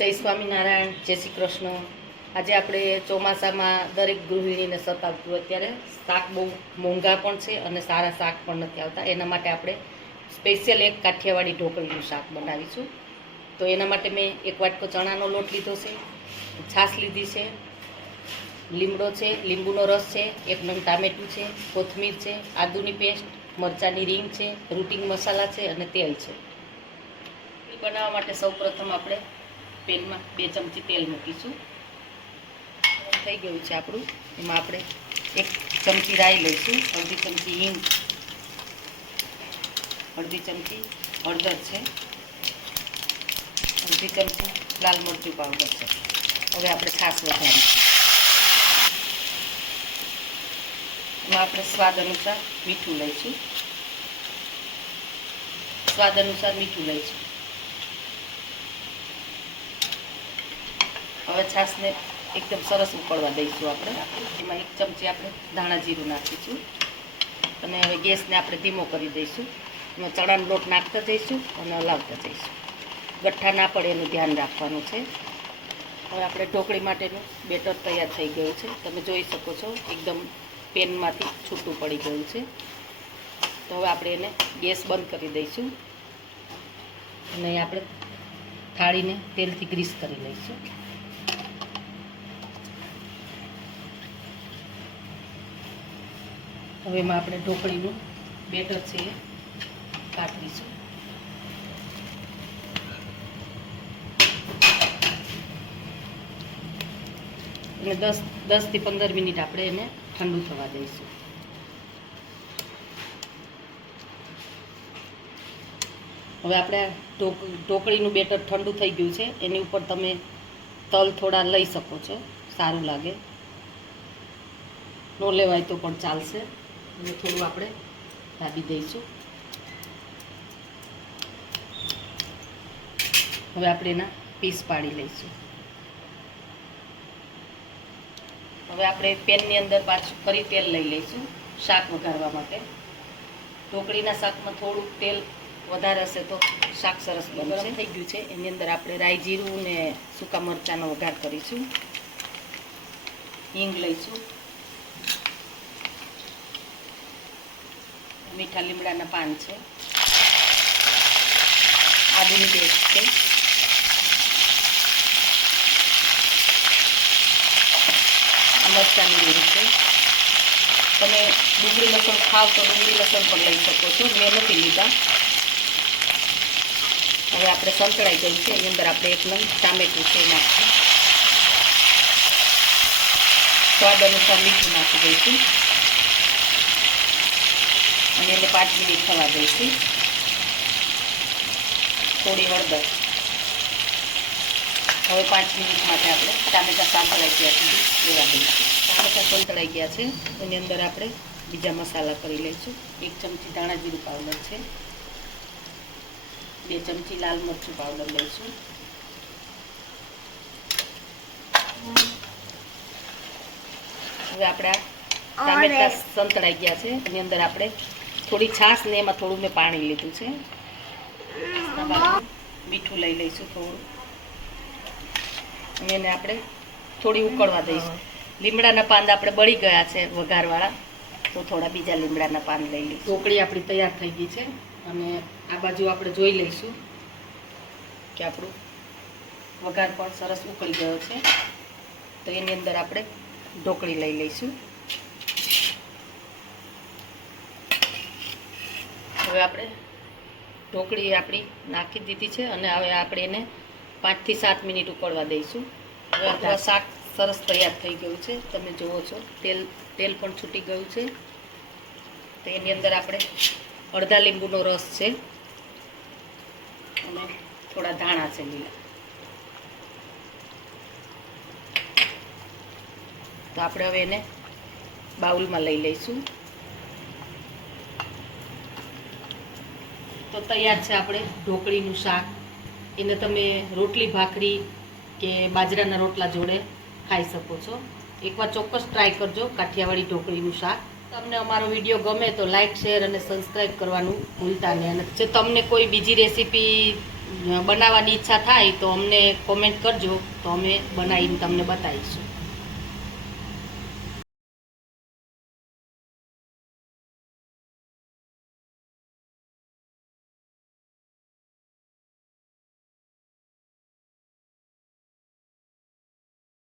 જય સ્વામિનારાયણ, જય શ્રી કૃષ્ણ. આજે આપણે ચોમાસામાં દરેક ગૃહિણીને સતાવતું અત્યારે શાક બહુ મોંઘા પણ છે અને સારા શાક પણ નથી આવતા. એના માટે આપણે સ્પેશિયલ એક કાઠિયાવાડી ઢોકળીનું શાક બનાવીશું. તો એના માટે મેં એક વાટકો ચણાનો લોટ લીધો છે, છાશ લીધી છે, લીમડો છે, લીંબુનો રસ છે, એક નંગ ટામેટું છે, કોથમીર છે, આદુની પેસ્ટ, મરચાંની રીંગ છે, રૂટિંગ મસાલા છે અને તેલ છે. બનાવવા માટે સૌપ્રથમ આપણે પેનમાં બે ચમચી તેલ મૂકીશું. થઈ ગયું છે આપણું. એમાં આપણે એક ચમચી રાઈ લઈશું, અડધી ચમચી હિંગ, અડધી ચમચી હળદર છે, અડધી ચમચી લાલ મરચું પાવડર છે. હવે આપણે ખાસ વધારીશું. એમાં આપણે સ્વાદ અનુસાર મીઠું લઈશું. સ્વાદ અનુસાર મીઠું લઈશું. હવે છાશને એકદમ સરસ ઉકળવા દઈશું આપણે. એમાં એક ચમચી આપણે ધાણા જીરું નાખીશું. અને હવે ગેસને આપણે ધીમો કરી દઈશું. એમાં ચણાનો લોટ નાખતા જઈશું અને હલાવતા જઈશું. ગઠ્ઠા ના પડે એનું ધ્યાન રાખવાનું છે. હવે આપણે ઢોકળી માટેનું બેટર તૈયાર થઈ ગયું છે. તમે જોઈ શકો છો, એકદમ પેનમાંથી છૂટું પડી ગયું છે. તો હવે આપણે એને ગેસ બંધ કરી દઈશું. અને આપણે થાળીને તેલથી ગ્રીસ કરી લઈશું. હવે એમાં આપણે ઢોકળીનું બેટર છે એ કાઢીશું. અને દસ, દસથી પંદર મિનિટ આપણે એને ઠંડુ થવા દઈશું. હવે આપણે ઢોકળીનું બેટર ઠંડુ થઈ ગયું છે, એની ઉપર તમે તલ થોડા લઈ શકો છો, સારું લાગે. ન લેવાય તો પણ ચાલશે. અને થોડું આપણે દાબી દઈશું. હવે આપણે એના પીસ પાડી લઈશું. હવે આપણે પેનની અંદર પાછું ફરી તેલ લઈ લઈશું શાક વઘારવા માટે. ઢોકળીના શાકમાં થોડુંક તેલ વધારે હશે તો શાક સરસ બનશે. થઈ ગયું છે. એની અંદર આપણે રાઈ જીરું ને સૂકા મરચાંનો વઘાર કરીશું. હિંગ લઈશું. મીઠા લીમડાના પાન છે. આદુની પેસ્ટ છે. મરચાની લીંબ છે. તમે ડુંગળી લસણ ખાવ તો ડુંગળી લસણ પણ લઈ શકો છો. મેં નથી લીધા. હવે આપણે સંતળાઈ ગયું છે. એની અંદર આપણે એક નંગ ટામેટું છે નાખીશું. સ્વાદ અનુસાર મીઠું નાખી દઈશું. એને પાંચ મિનિટ થવા દઈશું. થોડી હળદર હવે પાંચ મિનિટ માટે આપણે ટામેટા સાંતળાઈ ગયા છે. લેવા દઈશું ટામેટા સંતળાઈ ગયા છે. એની અંદર આપણે બીજા મસાલા કરી લઈશું. એક ચમચી ધાણા જીરું પાવડર છે. બે ચમચી લાલ મરચું પાવડર લઈશું. હવે આપણે આ ટામેટા સંતળાઈ ગયા છે. એની અંદર આપણે થોડી છાશ ને એમાં થોડું મેં પાણી લીધું છે. મીઠું લઈ લઈશું થોડું. એને આપણે થોડી ઉકળવા દઈશું. લીમડાના પાંદ આપણે બળી ગયા છે વઘારવાળા. તો થોડા બીજા લીમડાના પાન લઈ લઈશું. ઢોકળી આપણી તૈયાર થઈ ગઈ છે. અને આ બાજુ આપણે જોઈ લઈશું કે આપણું વઘાર પણ સરસ ઉકળી ગયો છે. તો એની અંદર આપણે ઢોકળી લઈ લઈશું. હવે આપણે ઢોકળી આપણી નાખી દીધી છે અને હવે આપણે એને પાંચથી સાત મિનિટ ઉકળવા દઈશું. હવે આપણું શાક સરસ તૈયાર થઈ ગયું છે. તમે જુઓ છો, તેલ તેલ પણ છૂટી ગયું છે. તો એની અંદર આપણે અડધા લીંબુનો રસ છે અને થોડા ધાણા છે લીલા. તો આપણે હવે એને બાઉલમાં લઈ લઈશું. તો તૈયાર છે આપણે ઢોકળીનું શાક. એને તમે રોટલી, ભાખરી કે બાજરાના રોટલા જોડે ખાઈ શકો છો. એકવાર ચોક્કસ ટ્રાય કરજો કાઠિયાવાડી ઢોકળીનું શાક. તમને અમારો વીડિયો ગમે તો લાઇક શેર અને સબસ્ક્રાઈબ કરવાનું ભૂલતા નહીં. અને જો તમને કોઈ બીજી રેસીપી બનાવવાની ઈચ્છા થાય તો અમને કોમેન્ટ કરજો. તો અમે બનાવીને તમને બતાવીશું.